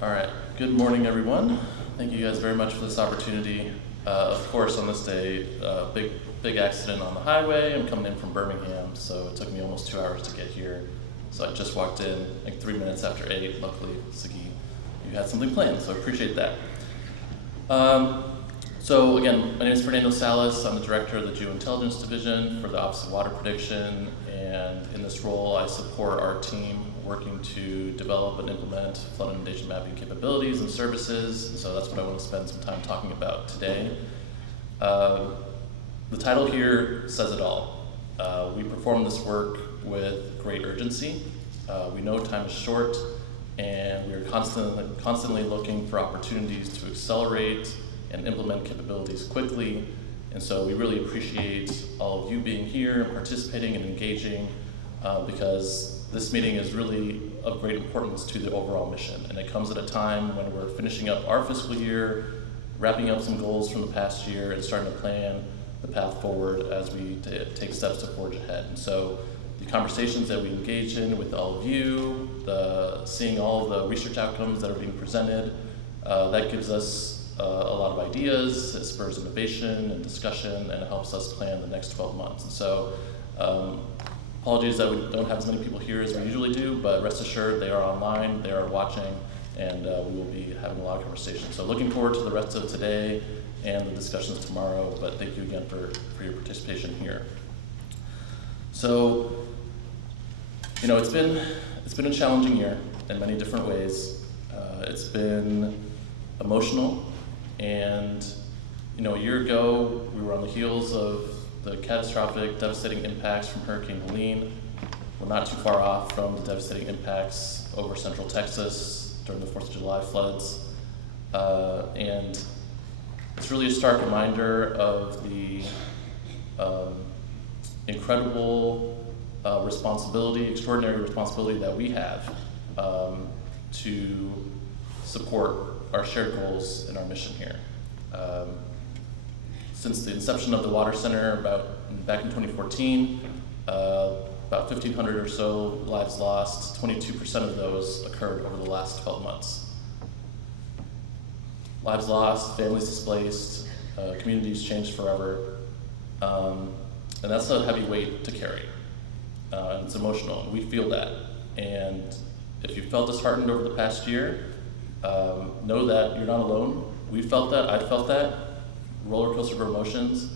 All right, good morning, everyone. Thank you guys very much for this opportunity. Of course, on this day, big accident on the highway. I'm coming in from Birmingham, so it took me almost 2 hours to get here. So I just walked in like 3 minutes after 8. Luckily, Sagi, you had something planned, so I appreciate that. So again, my name is Fernando Salas. I'm the director of the Geointelligence Division for the Office of Water Prediction, and in this role, I support our team working to develop and implement flood inundation mapping capabilities and services. And so that's what I want to spend some time talking about today. The title here says it all. We perform this work with great urgency. We know time is short, and we are constantly looking for opportunities to accelerate and implement capabilities quickly. And so we really appreciate all of you being here, participating and engaging, because this meeting is really of great importance to the overall mission. And it comes at a time when we're finishing up our fiscal year, wrapping up some goals from the past year, and starting to plan the path forward as we take steps to forge ahead. And so the conversations that we engage in with all of you, seeing all of the research outcomes that are being presented, that gives us a lot of ideas, it spurs innovation and discussion, and it helps us plan the next 12 months. And so apologies that we don't have as many people here as we usually do, but rest assured they are online, they are watching, and we will be having a lot of conversations. So looking forward to the rest of today and the discussions tomorrow, but thank you again for your participation here. So, it's been a challenging year in many different ways. It's been emotional, and a year ago we were on the heels of the catastrophic, devastating impacts from Hurricane Helene. We're not too far off from the devastating impacts over central Texas during the 4th of July floods. And it's really a stark reminder of the incredible extraordinary responsibility that we have to support our shared goals and our mission here. Since the inception of the Water Center back in 2014, about 1,500 or so lives lost. 22% of those occurred over the last 12 months. Lives lost, families displaced, communities changed forever, and that's a heavy weight to carry. And it's emotional, and we feel that. And if you felt disheartened over the past year, know that you're not alone. We felt that, I felt that, roller coaster of emotions,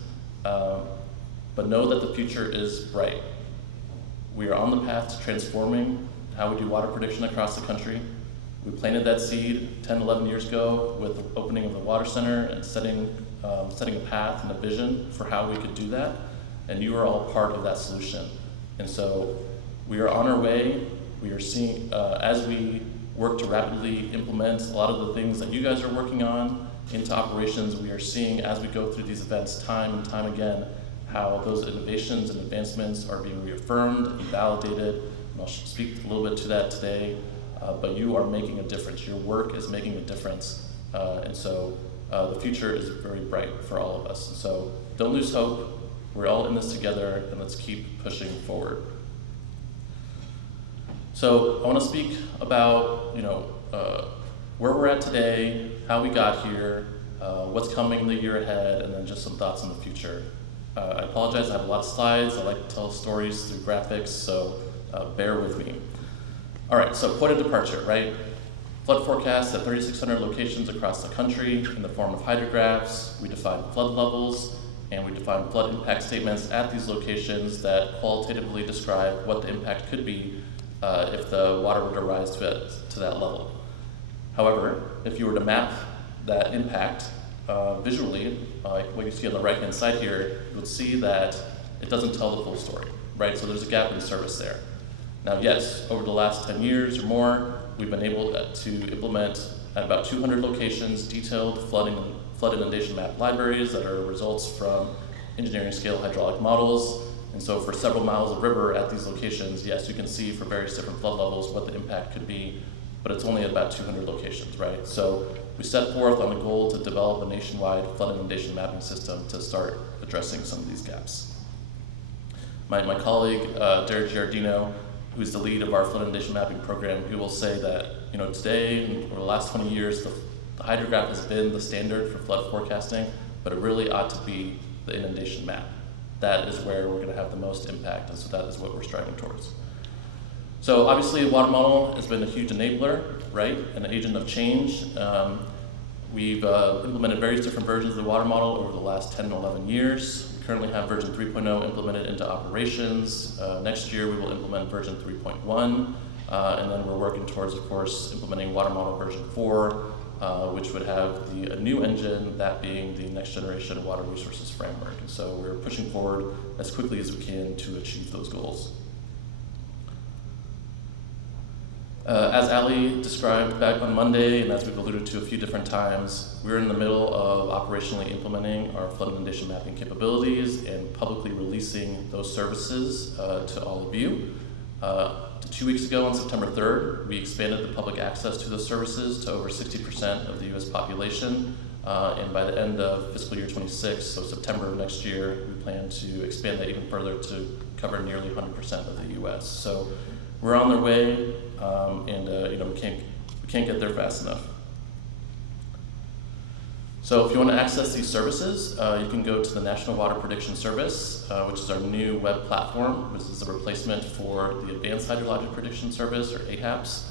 but know that the future is bright. We are on the path to transforming how we do water prediction across the country. We planted that seed 10, 11 years ago with the opening of the Water Center and setting a path and a vision for how we could do that, and you are all part of that solution. And so we are on our way. We are seeing, as we work to rapidly implement a lot of the things that you guys are working on into operations, we are seeing as we go through these events time and time again how those innovations and advancements are being reaffirmed and validated. And I'll speak a little bit to that today, but you are making a difference. Your work is making a difference. And so the future is very bright for all of us. And so don't lose hope. We're all in this together, and let's keep pushing forward. So I want to speak about where we're at today, how we got here, what's coming in the year ahead, and then just some thoughts on the future. I apologize, I have a lot of slides. I like to tell stories through graphics, so bear with me. All right, so point of departure, right? Flood forecasts at 3,600 locations across the country in the form of hydrographs. We define flood levels, and we define flood impact statements at these locations that qualitatively describe what the impact could be if the water were to rise to that level. However, if you were to map that impact visually, like what you see on the right-hand side here, you would see that it doesn't tell the full story, right? So there's a gap in service there. Now, yes, over the last 10 years or more, we've been able to implement at about 200 locations detailed flood inundation map libraries that are results from engineering scale hydraulic models. And so for several miles of river at these locations, yes, you can see for various different flood levels what the impact could be, but it's only at about 200 locations, right? So we set forth on a goal to develop a nationwide flood inundation mapping system to start addressing some of these gaps. My colleague, Derek Giardino, who's the lead of our flood inundation mapping program, he will say that, today, and over the last 20 years, the hydrograph has been the standard for flood forecasting, but it really ought to be the inundation map. That is where we're going to have the most impact, and so that is what we're striving towards. So obviously, the water model has been a huge enabler, right, an agent of change. We've implemented various different versions of the water model over the last 10 and 11 years. We currently have version 3.0 implemented into operations. Next year, we will implement version 3.1, and then we're working towards, of course, implementing water model version 4, which would have a new engine, that being the next generation water resources framework. And so we're pushing forward as quickly as we can to achieve those goals. As Ali described back on Monday, and as we've alluded to a few different times, we're in the middle of operationally implementing our flood inundation mapping capabilities and publicly releasing those services to all of you. 2 weeks ago, on September 3rd, we expanded the public access to those services to over 60% of the US population. And by the end of fiscal year 26, so September of next year, we plan to expand that even further to cover nearly 100% of the US. So we're on their way, and we can't get there fast enough. So if you want to access these services, you can go to the National Water Prediction Service, which is our new web platform. This is a replacement for the Advanced Hydrologic Prediction Service, or AHAPS.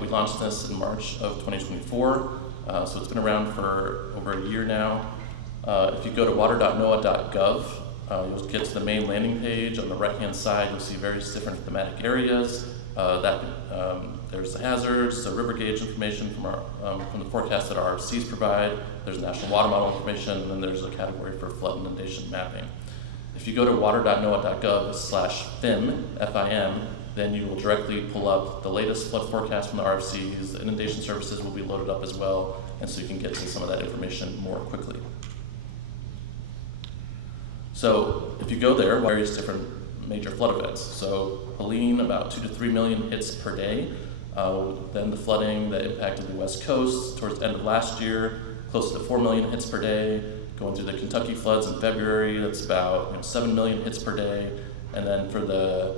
We launched this in March of 2024, so it's been around for over a year now. If you go to water.noaa.gov, you'll get to the main landing page. On the right-hand side, you'll see various different thematic areas. There's the hazards, the river gauge information from the forecast that our RFCs provide. There's national water model information, and then there's a category for flood inundation mapping. If you go to water.noaa.gov/FIM, F-I-M, then you will directly pull up the latest flood forecast from the RFCs. The inundation services will be loaded up as well, and so you can get to some of that information more quickly. So if you go there, various different major flood events. So Helene, about 2 to 3 million hits per day. Then the flooding that impacted the West Coast towards the end of last year, close to 4 million hits per day. Going through the Kentucky floods in February, that's about 7 million hits per day. And then for the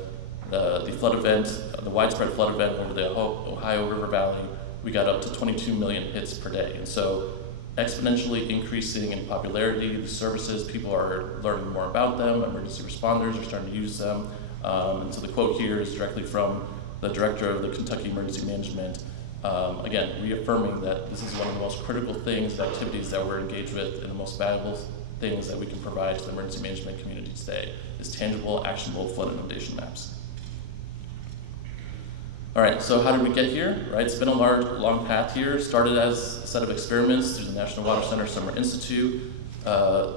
flood event, the widespread flood event over the Ohio River Valley, we got up to 22 million hits per day. And so exponentially increasing in popularity, the services, people are learning more about them, emergency responders are starting to use them. And so the quote here is directly from the director of the Kentucky Emergency Management, again, reaffirming that this is one of the most critical things, activities that we're engaged with, and the most valuable things that we can provide to the emergency management community today is tangible, actionable flood inundation maps. All right, so how did we get here? Right, it's been a long path here. Started as a set of experiments through the National Water Center Summer Institute.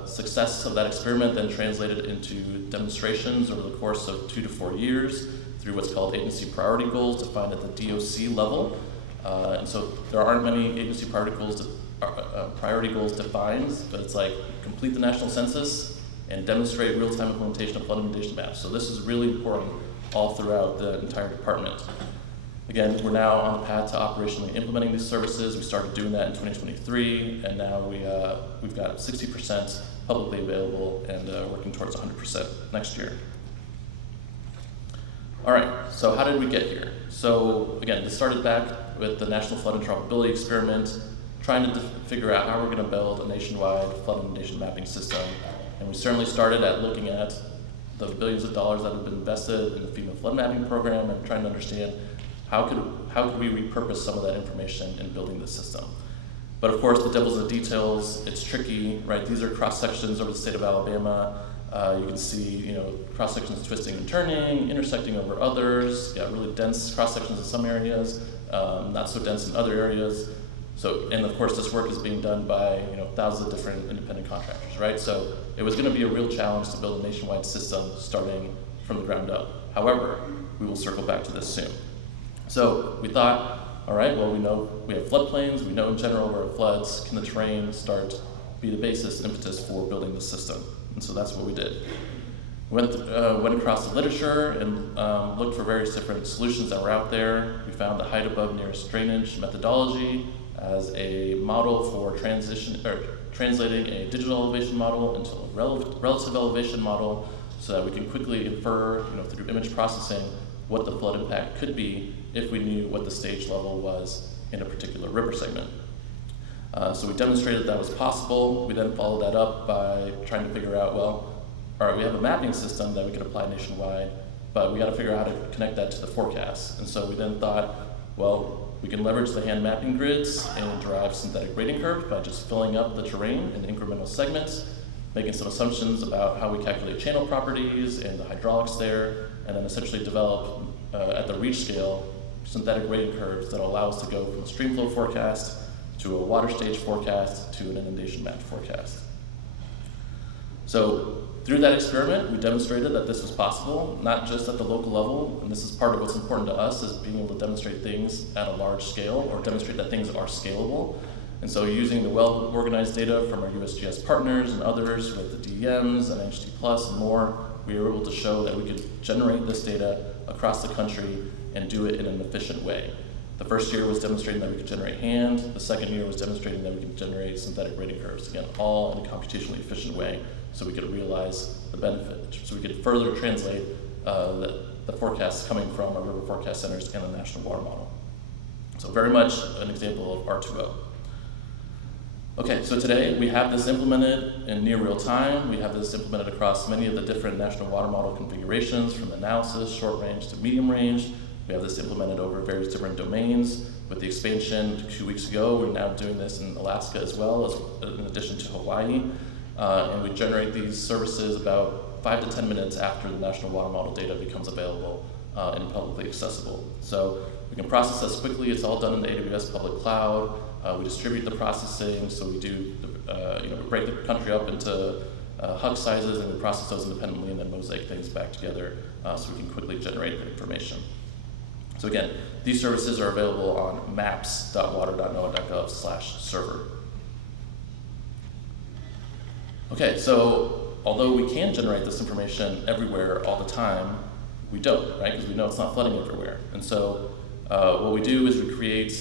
Success of that experiment then translated into demonstrations over the course of 2 to 4 years through what's called agency priority goals defined at the DOC level. And so there aren't many agency priority goals defined, but it's like complete the national census and demonstrate real-time implementation of flood inundation maps. So this is really important all throughout the entire department. Again, we're now on the path to operationally implementing these services. We started doing that in 2023, and now we've got 60% publicly available and working towards 100% next year. All right, so how did we get here? So again, this started back with the National Flood Interoperability Experiment, trying to figure out how we're going to build a nationwide flood inundation mapping system. And we certainly started at looking at the billions of dollars that have been invested in the FEMA flood mapping program and trying to understand how could we repurpose some of that information in building this system. But of course, the devil's in the details. It's tricky, right? These are cross sections over the state of Alabama. You can see, cross sections twisting and turning, intersecting over others. Got really dense cross sections in some areas, not so dense in other areas. So, and of course, this work is being done by thousands of different independent contractors, right? So it was going to be a real challenge to build a nationwide system starting from the ground up. However, we will circle back to this soon. So we thought, all right, well, we know we have floodplains, we know in general where it floods. Can the terrain be the basis, impetus for building the system? And so that's what we did. Went across the literature and looked for various different solutions that were out there. We found the height above nearest drainage methodology as a model for translating a digital elevation model into a relative elevation model so that we can quickly infer, through image processing, what the flood impact could be if we knew what the stage level was in a particular river segment. So we demonstrated that was possible. We then followed that up by trying to figure out, well, all right, we have a mapping system that we could apply nationwide, but we got to figure out how to connect that to the forecast. And so we then thought, well, we can leverage the hand mapping grids and derive synthetic grading curves by just filling up the terrain in incremental segments, making some assumptions about how we calculate channel properties and the hydraulics there, and then essentially develop at the reach scale synthetic grading curves that allow us to go from a stream flow forecast to a water stage forecast to an inundation map forecast. So through that experiment, we demonstrated that this was possible, not just at the local level, and this is part of what's important to us, is being able to demonstrate things at a large scale or demonstrate that things are scalable. And so using the well-organized data from our USGS partners and others with the DEMs and HT Plus and more, we were able to show that we could generate this data across the country and do it in an efficient way. The first year was demonstrating that we could generate hand. The second year was demonstrating that we could generate synthetic grading curves, again, all in a computationally efficient way, so we could realize the benefit. So we could further translate the forecasts coming from our river forecast centers and the national water model. So very much an example of R2O. Okay, so today we have this implemented in near real time. We have this implemented across many of the different national water model configurations, from analysis, short range to medium range. We have this implemented over various different domains. With the expansion 2 weeks ago, we're now doing this in Alaska as well, in addition to Hawaii. And we generate these services about 5 to 10 minutes after the national water model data becomes available and publicly accessible. So we can process this quickly. It's all done in the AWS public cloud. We distribute the processing, so we do, we break the country up into hug sizes, and we process those independently and then mosaic things back together so we can quickly generate the information. So again, these services are available on maps.water.noaa.gov/server. Okay, so although we can generate this information everywhere all the time, we don't, right? Because we know it's not flooding everywhere. And so what we do is we create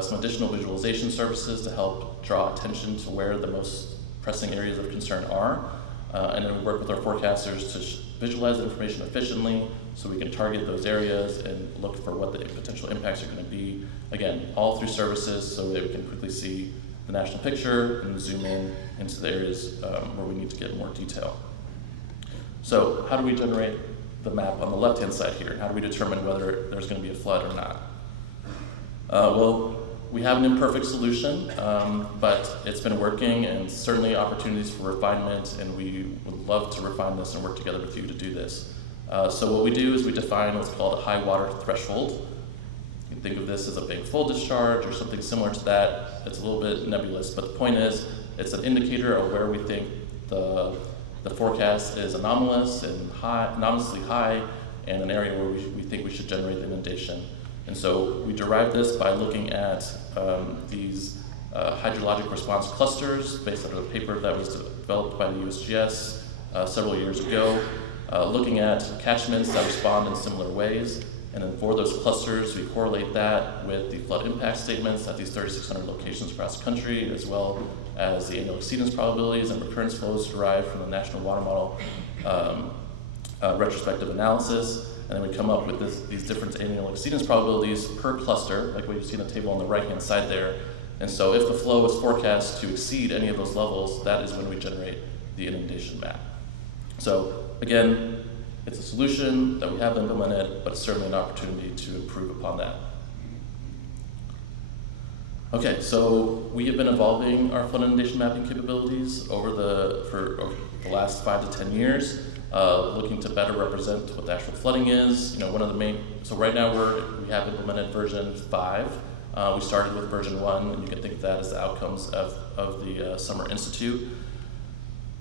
some additional visualization services to help draw attention to where the most pressing areas of concern are. And then we work with our forecasters to visualize the information efficiently so we can target those areas and look for what the potential impacts are going to be. Again, all through services so that we can quickly see the national picture and zoom in into the areas where we need to get more detail. So how do we generate the map on the left-hand side here? How do we determine whether there's going to be a flood or not? Well, we have an imperfect solution, but it's been working, and certainly opportunities for refinement, and we would love to refine this and work together with you to do this. So what we do is we define what's called a high water threshold. You can think of this as a big full discharge or something similar to that. It's a little bit nebulous, but the point is it's an indicator of where we think the forecast is anomalous and anomalously high, and an area where we think we should generate the inundation. And so we derive this by looking at these hydrologic response clusters based on a paper that was developed by the USGS several years ago, looking at catchments that respond in similar ways. And then for those clusters, we correlate that with the flood impact statements at these 3,600 locations across the country, as well as the annual exceedance probabilities and recurrence flows derived from the National Water Model retrospective analysis. And then we come up with these different annual exceedance probabilities per cluster, like what you see in the table on the right-hand side there. And so if the flow is forecast to exceed any of those levels, that is when we generate the inundation map. So again, it's a solution that we have implemented, but it's certainly an opportunity to improve upon that. Okay, so we have been evolving our flood inundation mapping capabilities over the last 5 to 10 years. Looking to better represent what the actual flooding is. One of the main, so right now we have implemented version 5. We started with version 1, and you can think of that as the outcomes of the Summer Institute.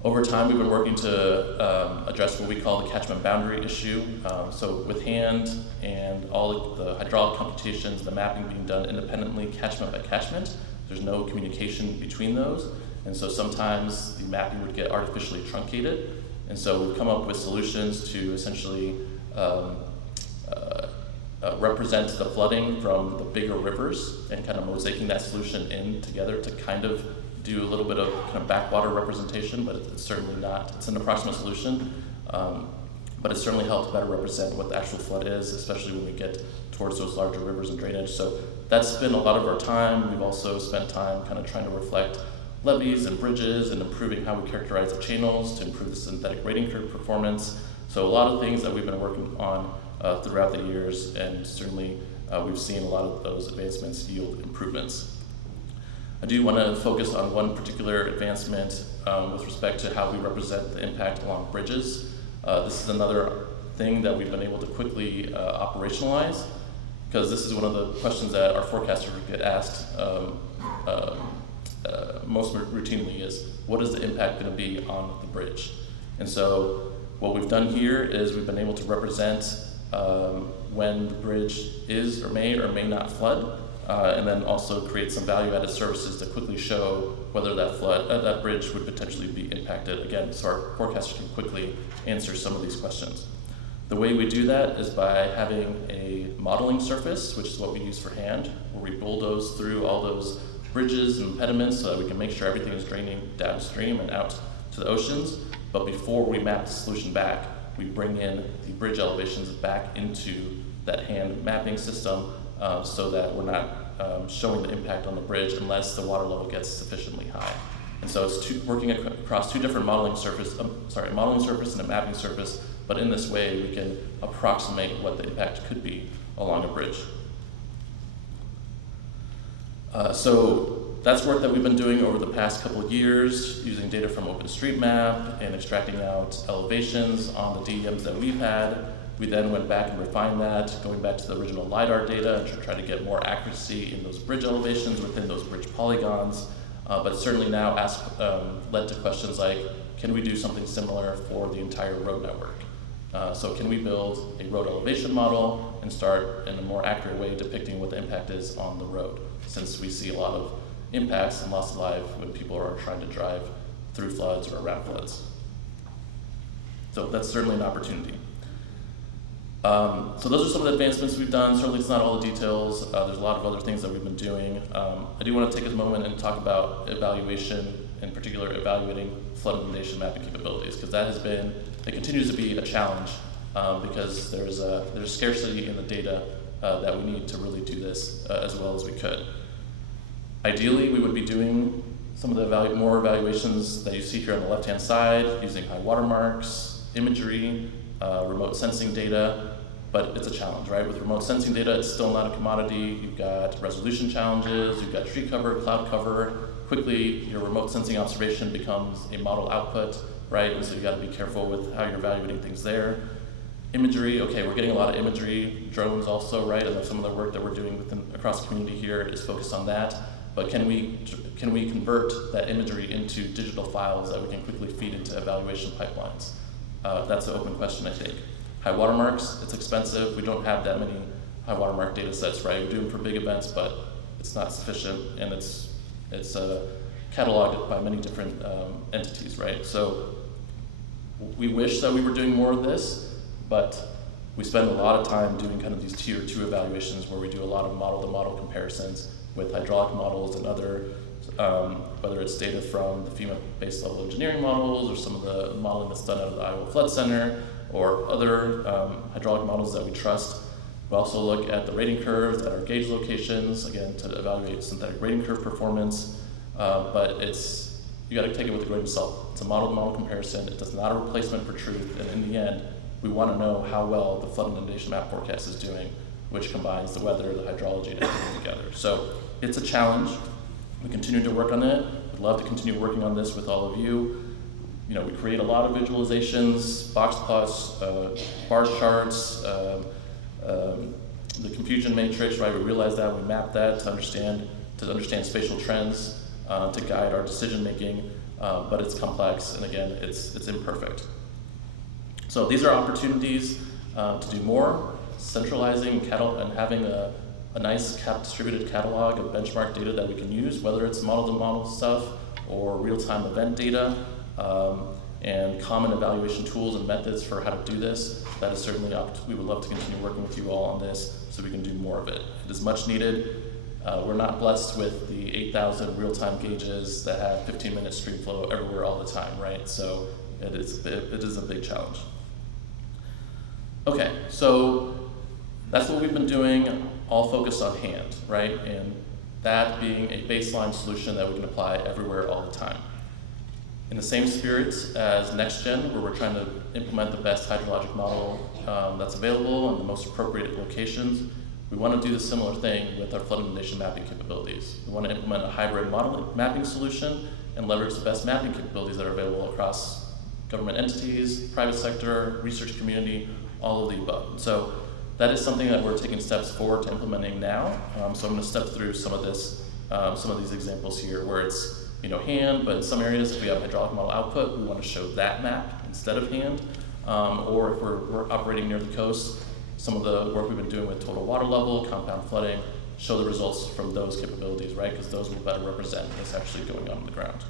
Over time, we've been working to address what we call the catchment boundary issue. So with hand and all of the hydraulic computations, the mapping being done independently, catchment by catchment, there's no communication between those. And so sometimes the mapping would get artificially truncated. And so we've come up with solutions to essentially represent the flooding from the bigger rivers and kind of mosaicing that solution in together to kind of do a little bit of kind of backwater representation, but it's certainly not, it's an approximate solution. but it certainly helped better represent what the actual flood is, especially when we get towards those larger rivers and drainage. So that's been a lot of our time. We've also spent time kind of trying to reflect levees and bridges and improving how we characterize the channels to improve the synthetic rating curve performance. So a lot of things that we've been working on throughout the years, and certainly we've seen a lot of those advancements yield improvements. I do want to focus on one particular advancement with respect to how we represent the impact along bridges. This is another thing that we've been able to quickly operationalize, because this is one of the questions that our forecasters get asked most routinely is, what is the impact going to be on the bridge? And so what we've done here is we've been able to represent when the bridge is or may not flood, and then also create some value-added services to quickly show whether that bridge would potentially be impacted, again, so our forecasters can quickly answer some of these questions. The way we do that is by having a modeling surface, which is what we use for hand, where we bulldoze through all those bridges and impediments so that we can make sure everything is draining downstream and out to the oceans. But before we map the solution back, we bring in the bridge elevations back into that hand mapping system so that we're not showing the impact on the bridge unless the water level gets sufficiently high. And so it's working across two different modeling surface and a mapping surface, but in this way we can approximate what the impact could be along a bridge. So that's work that we've been doing over the past couple of years, using data from OpenStreetMap and extracting out elevations on the DEMs that we've had. We then went back and refined that, going back to the original LiDAR data and try to get more accuracy in those bridge elevations within those bridge polygons. But certainly now led to questions like, can we do something similar for the entire road network? So can we build a road elevation model and start in a more accurate way depicting what the impact is on the road, since we see a lot of impacts and loss of life when people are trying to drive through floods or around floods. So that's certainly an opportunity. So those are some of the advancements we've done. Certainly it's not all the details. There's a lot of other things that we've been doing. I do want to take a moment and talk about evaluation, in particular evaluating flood inundation mapping capabilities, because it continues to be a challenge because there's scarcity in the data that we need to really do this as well as we could. Ideally, we would be doing some of the more evaluations that you see here on the left-hand side, using high watermarks, imagery, remote sensing data, but it's a challenge, right? With remote sensing data, it's still not a commodity. You've got resolution challenges, you've got tree cover, cloud cover. Quickly, your remote sensing observation becomes a model output, right? And so you gotta be careful with how you're evaluating things there. Imagery, okay, we're getting a lot of imagery, drones also, right? And some of the work that we're doing across the community here is focused on that. But can we convert that imagery into digital files that we can quickly feed into evaluation pipelines? That's an open question, I think. High watermarks, it's expensive. We don't have that many high watermark data sets, right? We do them for big events, but it's not sufficient, and it's cataloged by many different entities, right? So we wish that we were doing more of this, but we spend a lot of time doing kind of these tier 2 evaluations where we do a lot of model-to-model comparisons with hydraulic models and other, whether it's data from the FEMA base level engineering models or some of the modeling that's done out of the Iowa Flood Center or other hydraulic models that we trust. We also look at the rating curves at our gauge locations, again, to evaluate synthetic rating curve performance, but you gotta take it with a grain of salt. It's a model-to-model comparison. It is not a replacement for truth, and in the end, we wanna know how well the flood inundation map forecast is doing, which combines the weather, the hydrology, and everything together. So it's a challenge. We continue to work on it. We'd love to continue working on this with all of you. You know, we create a lot of visualizations, box plots, bar charts, the confusion matrix, right? We realize that, we map that to understand spatial trends, to guide our decision making, but it's complex, and again, it's imperfect. So these are opportunities to do more, centralizing and having a nice distributed catalog of benchmark data that we can use, whether it's model-to-model stuff or real-time event data, and common evaluation tools and methods for how to do this. That is certainly we would love to continue working with you all on this so we can do more of it. It is much needed. We're not blessed with the 8,000 real-time gauges that have 15-minute stream flow everywhere all the time, right? So it is a big challenge. Okay, so that's what we've been doing, all focused on hand, right? And that being a baseline solution that we can apply everywhere all the time. In the same spirit as NextGen, where we're trying to implement the best hydrologic model that's available and the most appropriate locations, we want to do the similar thing with our flood inundation mapping capabilities. We want to implement a hybrid model mapping solution and leverage the best mapping capabilities that are available across government entities, private sector, research community, all of the above. So that is something that we're taking steps forward to implementing now. So I'm going to step through some of these examples here where it's hand, but in some areas, if we have hydraulic model output, we want to show that map instead of hand. Or if we're operating near the coast, some of the work we've been doing with total water level, compound flooding, show the results from those capabilities, right? Because those will better represent what's actually going on the ground.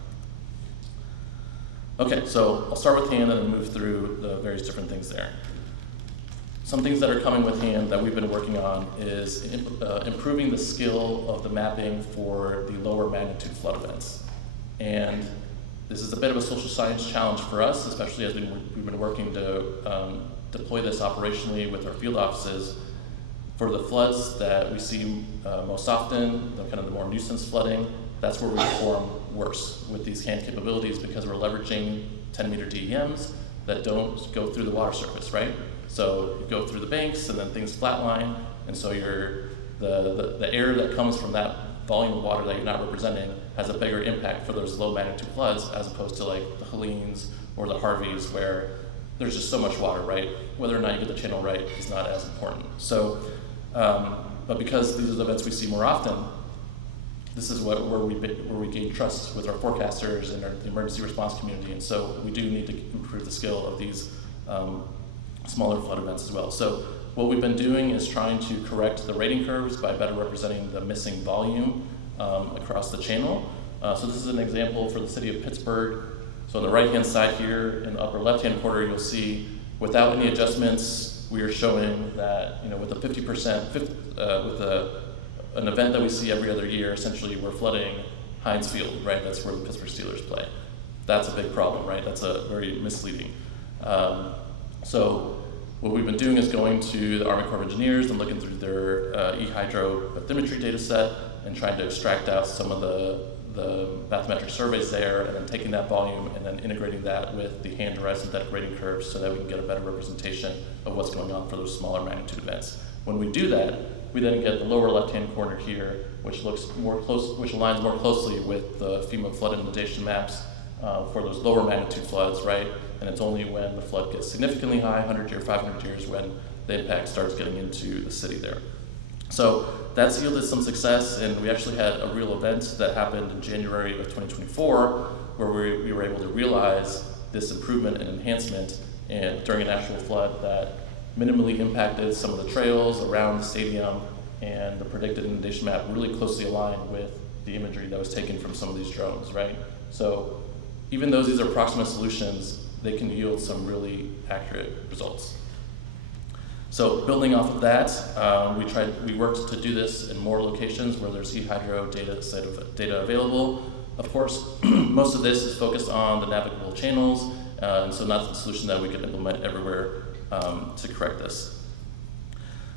Okay, so I'll start with hand and then move through the various different things there. Some things that are coming with hand that we've been working on is improving the skill of the mapping for the lower magnitude flood events. And this is a bit of a social science challenge for us, especially as we've been working to deploy this operationally with our field offices. For the floods that we see most often, the kind of the more nuisance flooding, that's where we perform worse with these hand capabilities because we're leveraging 10-meter DEMs that don't go through the water surface, right? So you go through the banks and then things flatline, and so the air that comes from that volume of water that you're not representing has a bigger impact for those low magnitude floods as opposed to like the Helenes or the Harveys where there's just so much water, right? Whether or not you get the channel right is not as important. So, but because these are the events we see more often, this is where we gain trust with our forecasters and the emergency response community, and so we do need to improve the skill of these smaller flood events as well. So what we've been doing is trying to correct the rating curves by better representing the missing volume across the channel. So this is an example for the city of Pittsburgh. So on the right-hand side here, in the upper left-hand corner, you'll see without any adjustments, we are showing that with a 50%, with an event that we see every other year, essentially we're flooding Heinz Field, right? That's where the Pittsburgh Steelers play. That's a big problem, right? That's a very misleading. So what we've been doing is going to the Army Corps of Engineers and looking through their e-hydro bathymetry data set and trying to extract out some of the bathymetric surveys there, and then taking that volume and then integrating that with the hand-derived synthetic rating curves so that we can get a better representation of what's going on for those smaller magnitude events. When we do that, we then get the lower left-hand corner here, which aligns more closely with the FEMA flood inundation maps for those lower magnitude floods, right? And it's only when the flood gets significantly high, 100 year, 500 years, when the impact starts getting into the city there. So that's yielded some success, and we actually had a real event that happened in January of 2024 where we were able to realize this improvement and enhancement during an actual flood that minimally impacted some of the trails around the stadium, and the predicted inundation map really closely aligned with the imagery that was taken from some of these drones, right? So even though these are approximate solutions, they can yield some really accurate results. So building off of that, we worked to do this in more locations where there's e-hydro data available. Of course, most of this is focused on the navigable channels, and so not the solution that we could implement everywhere to correct this.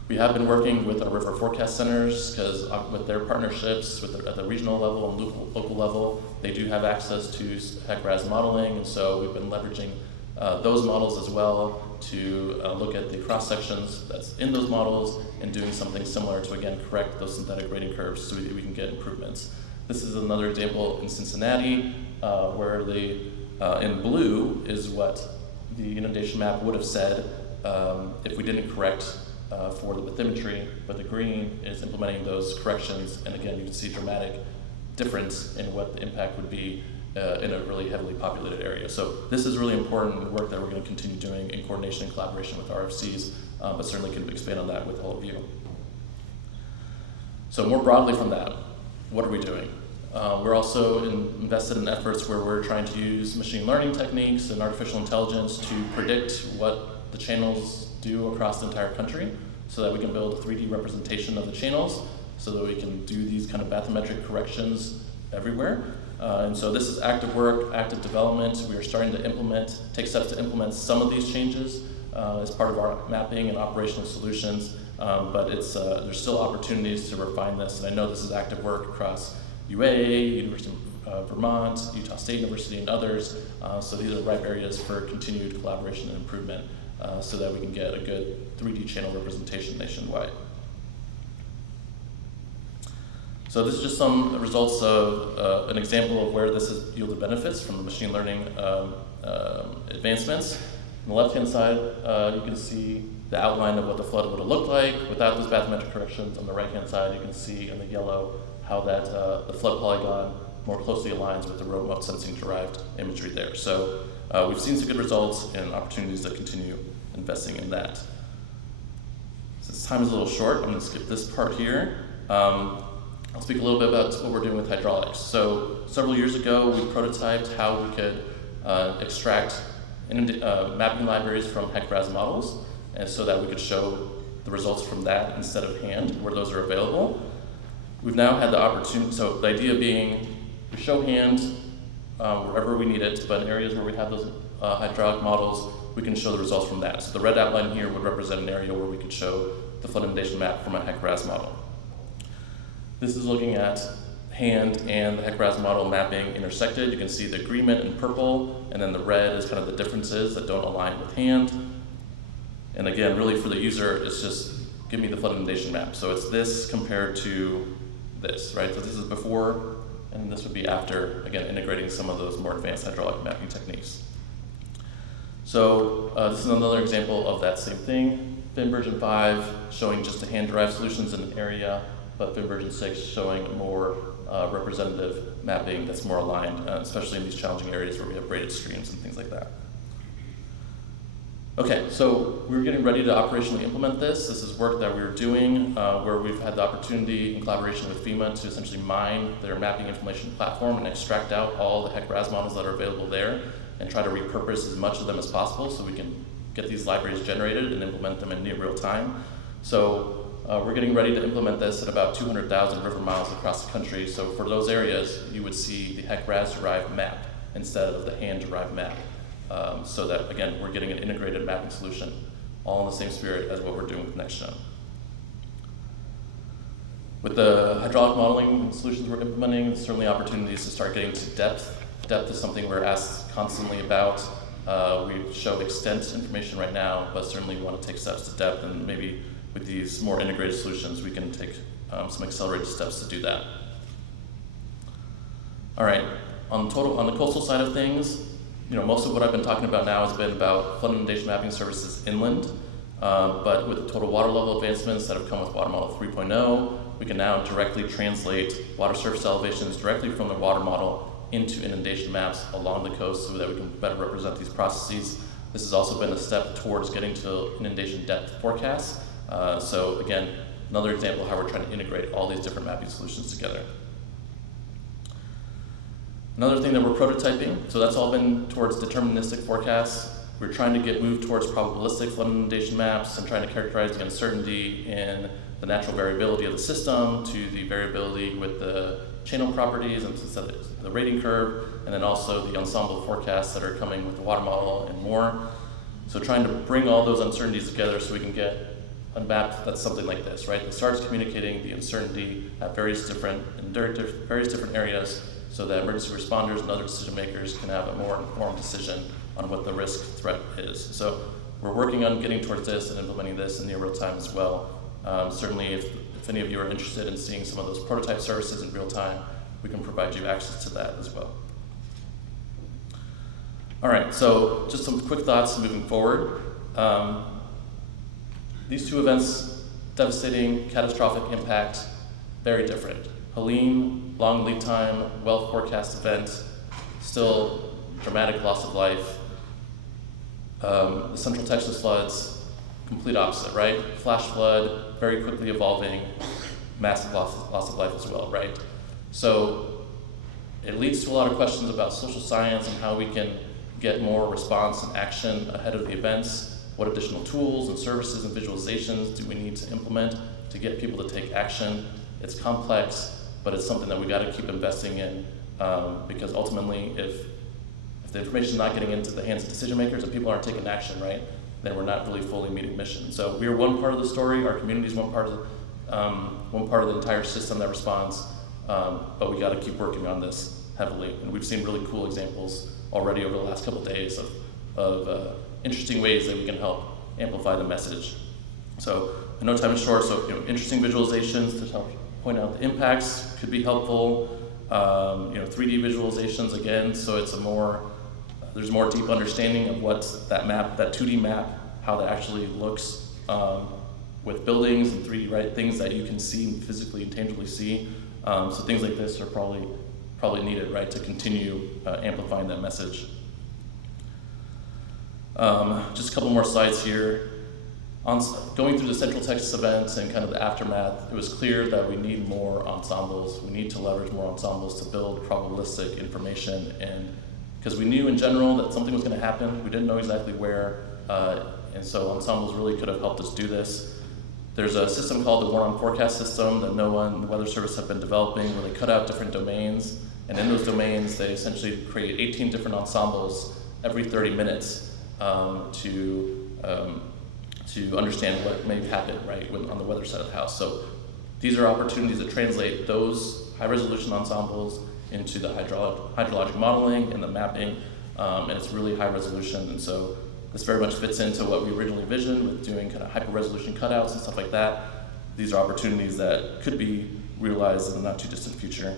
We have been working with our river forecast centers because with their partnerships at the regional level and local level, they do have access to HEC-RAS modeling, and so we've been leveraging those models as well to look at the cross sections that's in those models and doing something similar to, again, correct those synthetic rating curves so that we can get improvements. This is another example in Cincinnati where in blue is what the inundation map would have said if we didn't correct for the bathymetry, but the green is implementing those corrections, and again, you can see dramatic difference in what the impact would be in a really heavily populated area. So this is really important work that we're going to continue doing in coordination and collaboration with RFCs, but certainly can expand on that with all of you. So more broadly from that, what are we doing? We're also invested in efforts where we're trying to use machine learning techniques and artificial intelligence to predict what the channels do across the entire country so that we can build a 3D representation of the channels so that we can do these kind of bathymetric corrections everywhere. And so this is active work, active development. We are starting to take steps to implement some of these changes. as part of our mapping and operational solutions, but there's still opportunities to refine this, and I know this is active work across UA, University of Vermont, Utah State University, and others, so these are ripe areas for continued collaboration and improvement so that we can get a good 3D channel representation nationwide. So this is just some results of an example of where this has yielded benefits from the machine learning advancements. On the left-hand side, you can see the outline of what the flood would have looked like without those bathymetric corrections. On the right-hand side, you can see in the yellow how that the flood polygon more closely aligns with the remote sensing derived imagery there. So we've seen some good results and opportunities to continue investing in that. Since time is a little short, I'm going to skip this part here. I'll speak a little bit about what we're doing with hydraulics. So several years ago, we prototyped how we could extract mapping libraries from HEC-RAS models, and so that we could show the results from that instead of hand, where those are available. We've now had the opportunity, so the idea being we show hand wherever we need it, but in areas where we have those hydraulic models, we can show the results from that. So the red outline here would represent an area where we could show the flood inundation map from a HEC-RAS model. This is looking at hand and the HEC-RAS model mapping intersected. You can see the agreement in purple, and then the red is kind of the differences that don't align with hand. And again, really for the user, it's just give me the flood inundation map. So it's this compared to this, right? So this is before, and this would be after, again, integrating some of those more advanced hydraulic mapping techniques. So this is another example of that same thing. BIM version 5 showing just the hand-derived solutions in an area, but BIM version 6 showing more representative mapping that's more aligned, especially in these challenging areas where we have braided streams and things like that. Okay, so we're getting ready to operationally implement this. This is work that we were doing where we've had the opportunity in collaboration with FEMA to essentially mine their mapping information platform and extract out all the HEC-RAS models that are available there and try to repurpose as much of them as possible so we can get these libraries generated and implement them in near real time. So we're getting ready to implement this at about 200,000 river miles across the country. So for those areas, you would see the HEC-RAS derived map instead of the hand-derived map. So that, again, we're getting an integrated mapping solution, all in the same spirit as what we're doing with NextGen. With the hydraulic modeling solutions we're implementing, there's certainly opportunities to start getting to depth. Depth is something we're asked constantly about. We show extent information right now, but certainly we want to take steps to depth, and maybe with these more integrated solutions, we can take some accelerated steps to do that. All right, on the coastal side of things, most of what I've been talking about now has been about flood inundation mapping services inland, but with the total water level advancements that have come with Water Model 3.0, we can now directly translate water surface elevations directly from the water model into inundation maps along the coast so that we can better represent these processes. This has also been a step towards getting to inundation depth forecasts. So again, another example of how we're trying to integrate all these different mapping solutions together. Another thing that we're prototyping, so that's all been towards deterministic forecasts. We're trying to move towards probabilistic flood inundation maps and trying to characterize the uncertainty in the natural variability of the system to the variability with the channel properties and the rating curve, and then also the ensemble forecasts that are coming with the water model and more. So trying to bring all those uncertainties together so we can get a map that's something like this, right? That starts communicating the uncertainty at various different areas so that emergency responders and other decision makers can have a more informed decision on what the risk threat is. So we're working on getting towards this and implementing this in near real time as well. Certainly if any of you are interested in seeing some of those prototype services in real time, we can provide you access to that as well. All right, so just some quick thoughts moving forward. These two events, devastating, catastrophic impact, very different. Helene, long lead time, well forecast event, still dramatic loss of life. The Central Texas floods, complete opposite, right? Flash flood, very quickly evolving, massive loss of life as well, right? So it leads to a lot of questions about social science and how we can get more response and action ahead of the events. What additional tools and services and visualizations do we need to implement to get people to take action? It's complex, but it's something that we got to keep investing in because ultimately, if the information is not getting into the hands of decision makers and people aren't taking action, right, then we're not really fully meeting mission. So we're one part of the story, our community is one part of the entire system that responds, but we gotta keep working on this heavily. And we've seen really cool examples already over the last couple of days of interesting ways that we can help amplify the message. So I know time is short, so interesting visualizations to help point out the impacts could be helpful. 3D visualizations again, so it's there's more deep understanding of what that map, that 2D map, how that actually looks with buildings and 3D, right? Things that you can see physically and tangibly see. So things like this are probably needed, right, to continue amplifying that message. Just a couple more slides here. Going through the Central Texas events and kind of the aftermath, it was clear that we need more ensembles. We need to leverage more ensembles to build probabilistic information, and because we knew in general that something was going to happen, we didn't know exactly where, and so ensembles really could have helped us do this. There's a system called the Warn-On Forecast system that NOAA and the Weather Service have been developing, where they cut out different domains, and in those domains they essentially create 18 different ensembles every 30 minutes to understand what may happen, right, on the weather side of the house. So these are opportunities to translate those high-resolution ensembles into the hydrologic modeling and the mapping, and it's really high resolution. And so this very much fits into what we originally envisioned with doing kind of hyper-resolution cutouts and stuff like that. These are opportunities that could be realized in the not-too-distant future.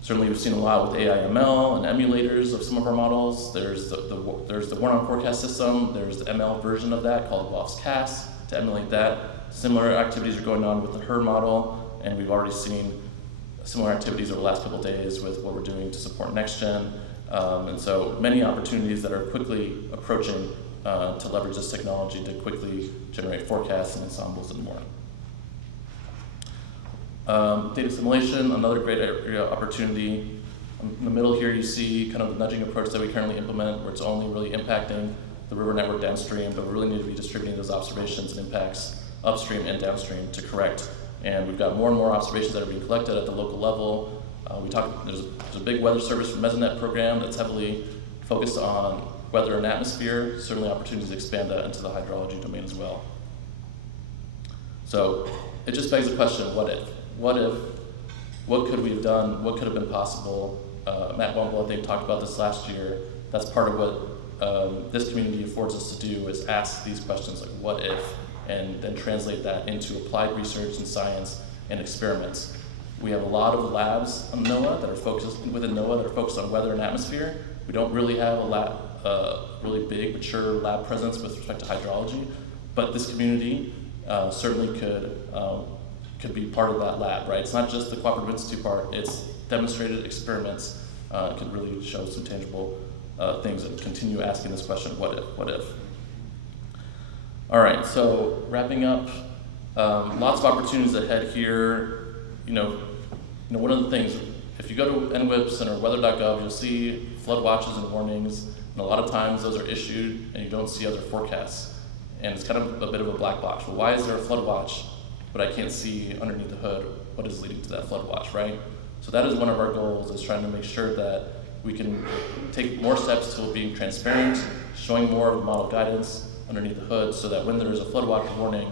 Certainly, we've seen a lot with AI/ML and emulators of some of our models. There's the Warn-On Forecast system. There's the ML version of that called WAFS-CAS to emulate that. Similar activities are going on with the HER model, and we've already seen similar activities over the last couple of days with what we're doing to support NextGen. And so many opportunities that are quickly approaching to leverage this technology to quickly generate forecasts and ensembles and more. Data simulation, another great area opportunity. In the middle here you see kind of the nudging approach that we currently implement, where it's only really impacting the river network downstream, but we really need to be distributing those observations and impacts upstream and downstream to correct. And we've got more and more observations that are being collected at the local level. There's a big Weather Service Mesonet program that's heavily focused on weather and atmosphere. Certainly opportunities to expand that into the hydrology domain as well. So it just begs the question, what if? What could we have done? What could have been possible? Matt Wumble, I think, talked about this last year. That's part of what this community affords us to do, is ask these questions like what if, and then translate that into applied research and science and experiments. We have a lot of labs on NOAA that are focused on weather and atmosphere. We don't really have a really big, mature lab presence with respect to hydrology, but this community certainly could be part of that lab, right? It's not just the Cooperative Institute part, it's demonstrated experiments could really show some tangible things and continue asking this question, what if? All right, so wrapping up, lots of opportunities ahead here. One of the things, if you go to NWIPS or weather.gov, you'll see flood watches and warnings, and a lot of times those are issued and you don't see other forecasts. And it's kind of a bit of a black box. Well, why is there a flood watch, but I can't see underneath the hood what is leading to that flood watch, right? So that is one of our goals, is trying to make sure that we can take more steps to being transparent, showing more of the model guidance underneath the hood, so that when there's a flood watch warning,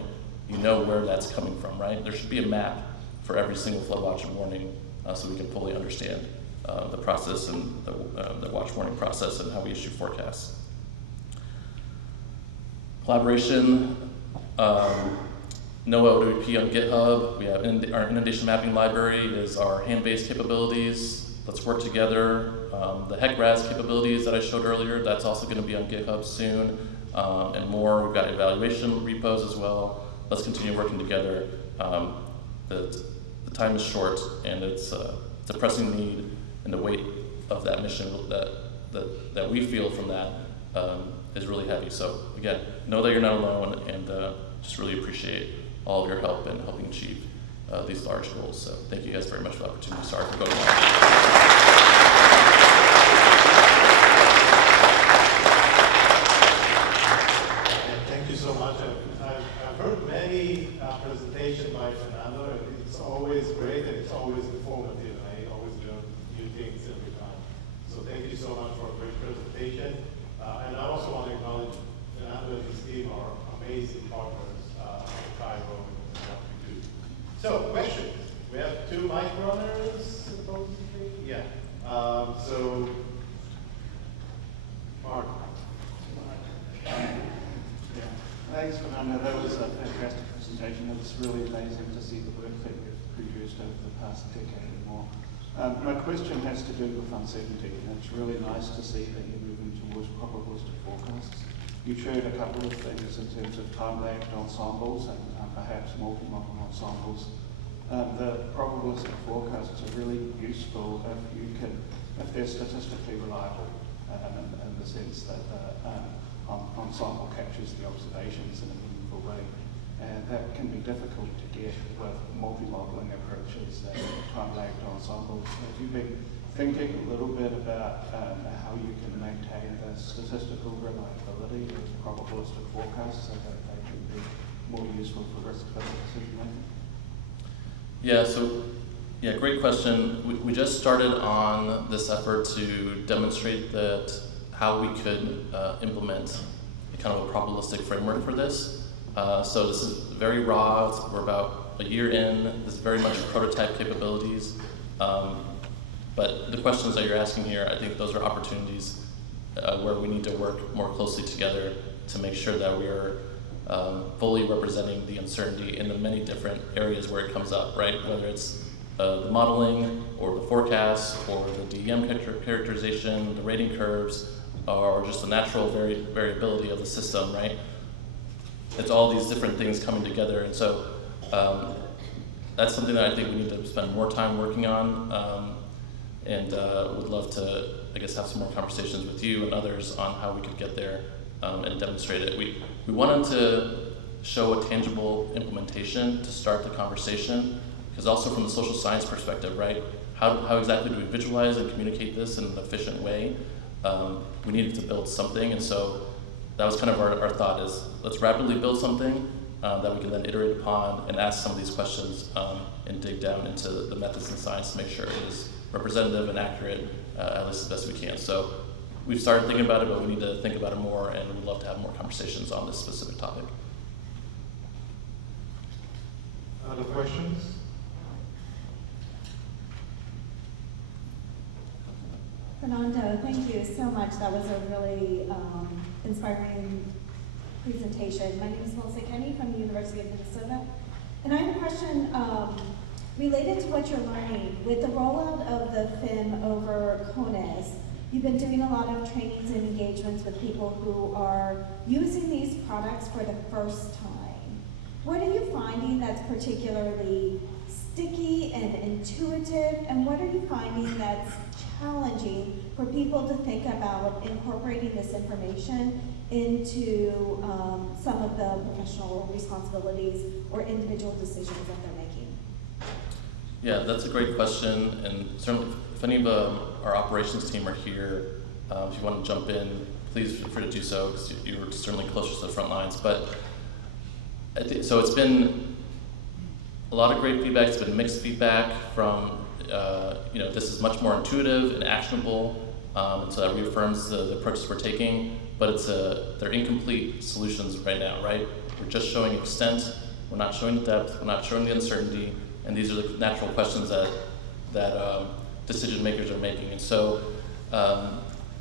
you know where that's coming from, right? There should be a map for every single flood watch and warning, so we can fully understand the process and the watch warning process and how we issue forecasts. Collaboration, NOAA OWP on GitHub. We have our inundation mapping library is our hand-based capabilities. Let's work together. The HEC-RAS capabilities that I showed earlier, that's also going to be on GitHub soon, and more. We've got evaluation repos as well. Let's continue working together. The time is short, and it's a pressing need, and the weight of that mission that we feel from that is really heavy. So again, know that you're not alone, and just really appreciate all of your help in helping achieve these large goals. So thank you guys very much for the opportunity. Sorry for going on. Thank you so much. I've heard many presentations by Fernando, and it's always great and it's always informative. I always learn new things every time. So thank you so much for a great presentation. And I also want to acknowledge Fernando and his amazing partners, Cairo, and what we do. So, questions? We have 2 mic runners, supposedly. Yeah. So, Mark. Thanks, Fernando. That was a fantastic presentation. It was really amazing to see the work that you've produced over the past decade and more. My question has to do with uncertainty, and it's really nice to see that you're moving towards probabilistic forecasts. You showed a couple of things in terms of time-lagged ensembles and perhaps multi-model ensembles. The probabilistic forecasts are really useful if they're statistically reliable, in the sense that ensemble captures the observations in a meaningful way. And that can be difficult to get with multi-modeling approaches and time-lagged ensembles. Have you been thinking a little bit about how you can maintain the statistical reliability of probabilistic forecasts so that they can be more useful for risk-based decision making? Yeah, great question. We just started on this effort to demonstrate that how we could implement a kind of a probabilistic framework for this. So this is very raw. We're about a year in. This is very much prototype capabilities. But the questions that you're asking here, I think those are opportunities where we need to work more closely together to make sure that we are fully representing the uncertainty in the many different areas where it comes up, right? Whether it's the modeling or the forecasts or the DEM characterization, the rating curves, or just the natural variability of the system, right? It's all these different things coming together, and so that's something that I think we need to spend more time working on, and would love to, I guess, have some more conversations with you and others on how we could get there and demonstrate it. We wanted to show a tangible implementation to start the conversation, because also from the social science perspective, right? How exactly do we visualize and communicate this in an efficient way? We needed to build something, and so that was kind of our thought is, let's rapidly build something that we can then iterate upon and ask some of these questions and dig down into the methods and science to make sure it is representative and accurate, at least as best we can. So we've started thinking about it, but we need to think about it more, and we'd love to have more conversations on this specific topic. Other questions? Fernando, thank you so much. That was a really inspiring presentation. My name is Melissa Kenny from the University of Minnesota. And I have a question related to what you're learning. With the rollout of the FIM over CONUS, you've been doing a lot of trainings and engagements with people who are using these products for the first time. What are you finding that's particularly sticky and intuitive, and what are you finding that's challenging for people to think about incorporating this information into some of the professional responsibilities or individual decisions that they're making? Yeah, that's a great question, and certainly if any of our operations team are here, if you want to jump in, please feel free to do so, because you're certainly closer to the front lines. But so it's been a lot of great feedback. It's been mixed feedback from, this is much more intuitive and actionable, and so that reaffirms the approaches we're taking, but they're incomplete solutions right now, right? We're just showing extent, we're not showing the depth, we're not showing the uncertainty, and these are the natural questions that decision makers are making. And so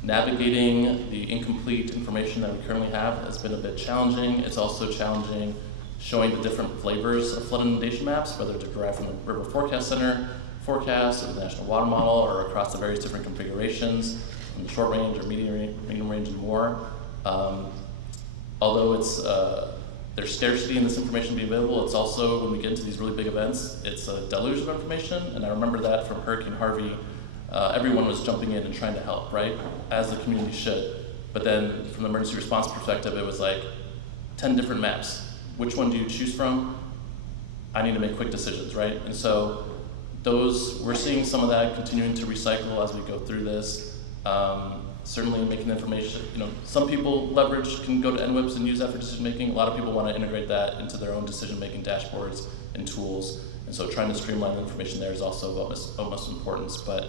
navigating the incomplete information that we currently have has been a bit challenging. It's also challenging showing the different flavors of flood inundation maps, whether they're derived from the River Forecast Center forecast or the National Water Model, or across the various different configurations, from the short range or medium range and more. Although there's scarcity in this information being available, it's also, when we get into these really big events, it's a deluge of information. And I remember that from Hurricane Harvey, everyone was jumping in and trying to help, right? As the community should. But then from the emergency response perspective, it was like 10 different maps. Which one do you choose from? I need to make quick decisions, right? And so we're seeing some of that continuing to recycle as we go through this. Certainly making information, some people can go to NWIPs and use that for decision making. A lot of people want to integrate that into their own decision making dashboards and tools. And so trying to streamline the information there is also of utmost importance. But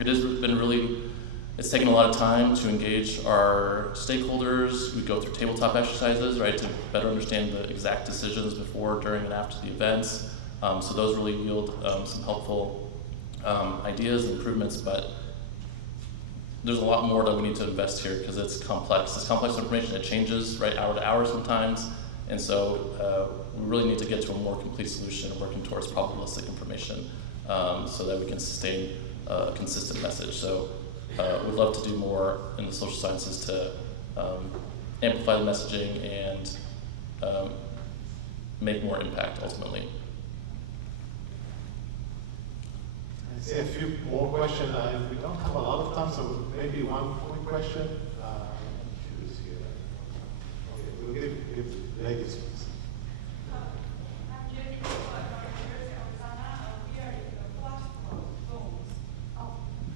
it has been really It's taken a lot of time to engage our stakeholders. We go through tabletop exercises, right, to better understand the exact decisions before, during, and after the events. So those really yield some helpful ideas and improvements, but there's a lot more that we need to invest here because it's complex. It's complex information. It changes, right, hour to hour sometimes. And so we really need to get to a more complete solution working towards probabilistic information so that we can sustain a consistent message. So we'd love to do more in the social sciences to amplify the messaging and make more impact ultimately. I see a few more questions. We don't have a lot of time, so maybe one quick question. Choose here. Okay, we'll give ladies first.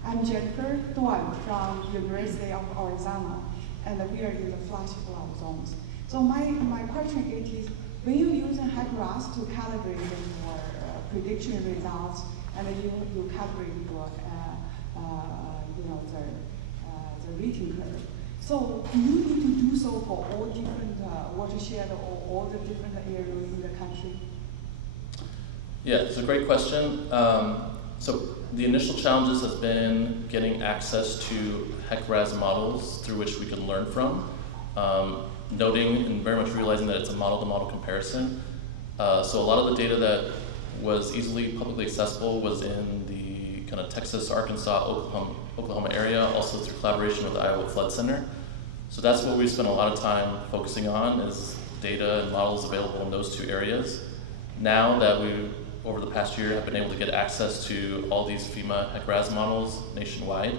I'm Jennifer Duan from University of Arizona, and we are in the flash flood zones. So my question is, when you use HackRAS to calibrate your prediction results, and you calibrate your the rating curve. So do you need to do so for all different watershed or all the different areas in the country? Yeah, it's a great question. So the initial challenges has been getting access to HEC-RAS models through which we can learn from, noting and very much realizing that it's a model-to-model comparison. So a lot of the data that was easily publicly accessible was in the kind of Texas, Arkansas, Oklahoma area, also through collaboration with the Iowa Flood Center. So that's what we spent a lot of time focusing on, is data and models available in those two areas. Now that we, over the past year, have been able to get access to all these FEMA HEC-RAS models nationwide,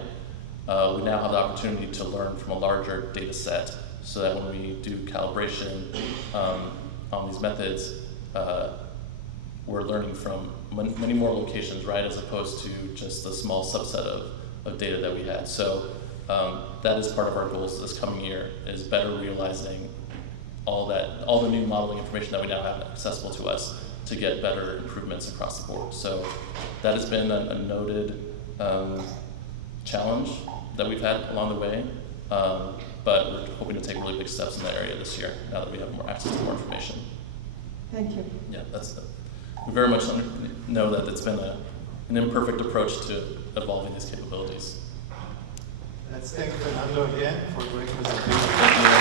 we now have the opportunity to learn from a larger data set so that when we do calibration on these methods, we're learning from many more locations, right, as opposed to just a small subset of data that we had. So that is part of our goals this coming year, is better realizing all the new modeling information that we now have accessible to us to get better improvements across the board. So that has been a noted challenge that we've had along the way, but we're hoping to take really big steps in that area this year now that we have more access to more information. Thank you. Yeah, we very much know that it's been an imperfect approach to evolving these capabilities. Let's thank Fernando again for a great presentation.